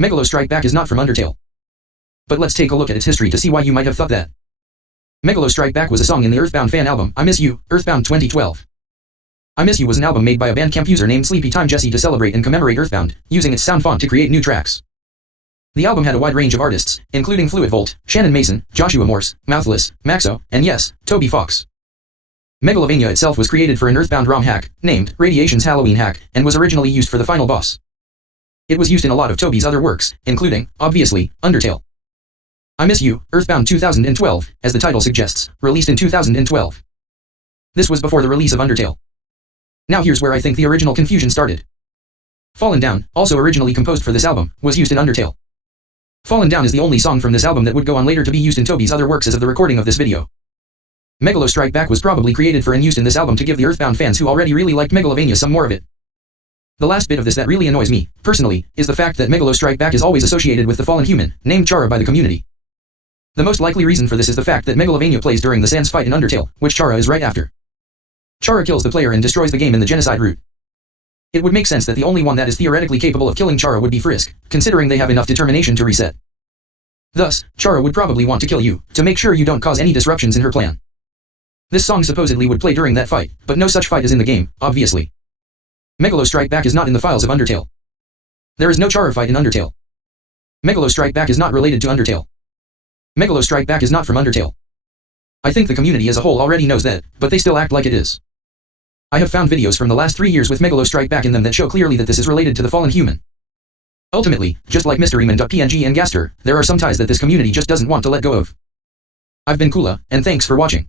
Megalo Strike Back is not from Undertale. But let's take a look at its history to see why you might have thought that. Megalo Strike Back was a song in the Earthbound fan album, I Miss You, Earthbound 2012. I Miss You was an album made by a Bandcamp user named Sleepy Time Jesse to celebrate and commemorate Earthbound, using its sound font to create new tracks. The album had a wide range of artists, including Fluid Volt, Shannon Mason, Joshua Morse, Mouthless, Maxo, and yes, Toby Fox. Megalovania itself was created for an Earthbound ROM hack, named Radiation's Halloween Hack, and was originally used for the final boss. It was used in a lot of Toby's other works, including, obviously, Undertale. I Miss You, Earthbound 2012, as the title suggests, released in 2012. This was before the release of Undertale. Now here's where I think the original confusion started. Fallen Down, also originally composed for this album, was used in Undertale. Fallen Down is the only song from this album that would go on later to be used in Toby's other works as of the recording of this video. Megalo Strike Back was probably created for and used in this album to give the Earthbound fans who already really liked Megalovania some more of it. The last bit of this that really annoys me, personally, is the fact that Megalo Strike Back is always associated with the fallen human, named Chara by the community. The most likely reason for this is the fact that Megalovania plays during the Sans fight in Undertale, which Chara is right after. Chara kills the player and destroys the game in the genocide route. It would make sense that the only one that is theoretically capable of killing Chara would be Frisk, considering they have enough determination to reset. Thus, Chara would probably want to kill you, to make sure you don't cause any disruptions in her plan. This song supposedly would play during that fight, but no such fight is in the game, obviously. Megalo Strike Back is not in the files of Undertale. There is no Chara fight in Undertale. Megalo Strike Back is not related to Undertale. Megalo Strike Back is not from Undertale. I think the community as a whole already knows that, but they still act like it is. I have found videos from the last 3 years with Megalo Strike Back in them that show clearly that this is related to the fallen human. Ultimately, just like Mysteryman.png and Gaster, there are some ties that this community just doesn't want to let go of. I've been Kula, and thanks for watching.